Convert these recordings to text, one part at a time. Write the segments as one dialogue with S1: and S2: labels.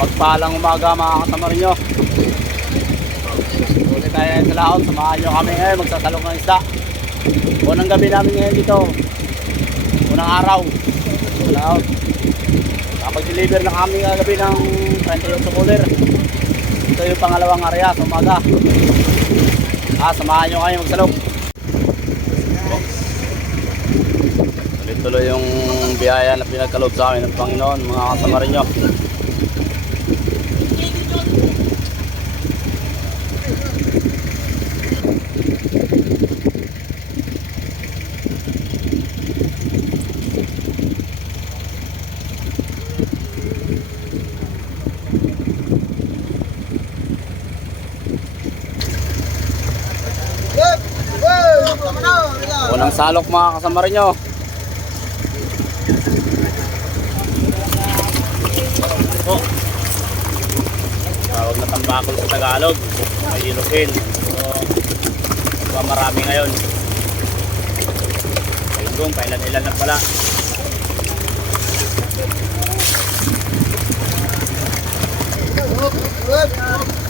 S1: Pagpalang umaga mga kasama rin nyo. Ulit tayo sa laot. Samahan nyo kami ngayon magsasalong ng isda. Unang gabi namin ngayon dito. Unang araw. Sa laot. Nakapag-deliver na kami kagabi ng 28 cooler. Ito yung pangalawang area sa umaga. Ah, samahan nyo kayo magsalong. Tuloy-tuloy yung biyaya na pinagkaloob sa amin ng Panginoon, mga kasama rin nyo. Unang salok mga kasama rin nyo. Po. Tawag na tambakol sa Tagalog. May ilocin. So, diba marami ngayon. Ayun doon, pailan-ilan na pala.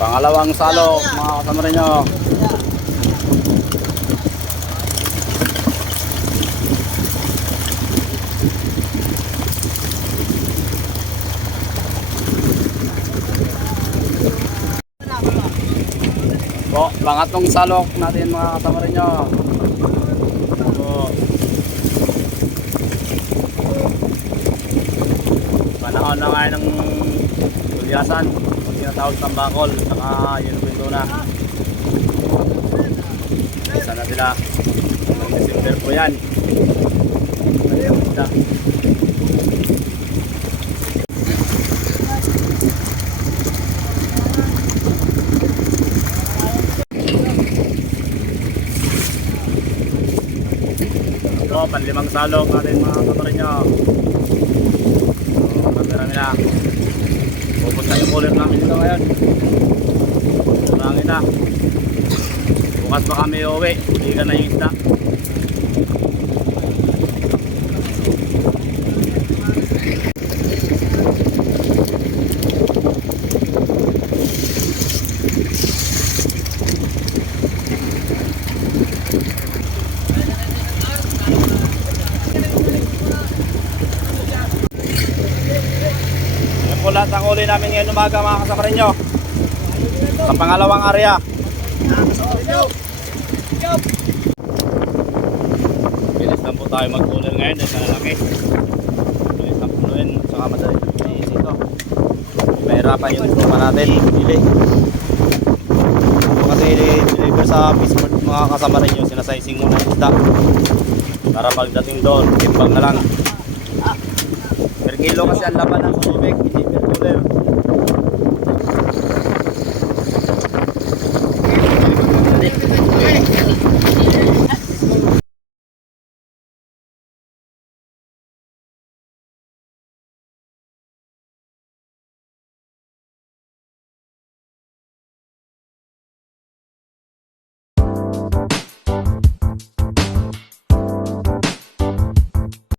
S1: Pangalawang salok mga kasama rin nyo. Po, pangatlong salok natin mga kasama rin nyo. Po. Panahon na nga ng tulyasan. Kung tinatawag tambakol, saka yun pinto na. Isa na sila. December po yan. Ayun. Ito, panlimang salok natin mga kamarin nyo. So, kamera nila. Pupunta yung cooler namin dito ngayon. Marami na. Bukas pa kami uwi. Hindi ka na yung isda. Lahat ang uli namin ngayon umaga mga kasama nyo. Sa pangalawang area. Bilis lang po tayo mag-cooler ngayon dahil malalaki. Bilis lang punuin. Saka madali iisip ito. Mahirapan yung tropa natin. Pili. Ako kasi deliver sa Pittsburgh mga kasama rin nyo. Sinasizing muna yung isda. Para pagdating doon, timbang na lang. Kilo kasi ang laman ng tubig, hindi per cooler.